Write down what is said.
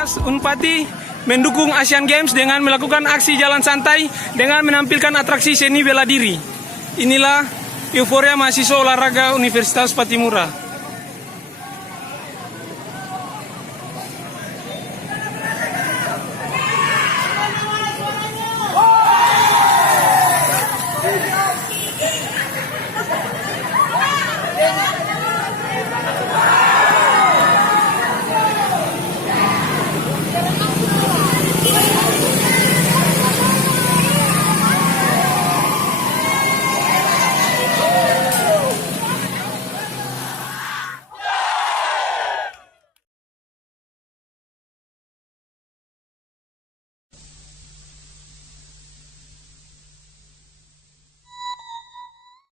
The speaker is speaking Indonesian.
Universitas Unpati mendukung Asian Games dengan melakukan aksi jalan santai dengan menampilkan atraksi seni bela diri. Inilah euforia mahasiswa olahraga Universitas Patimura.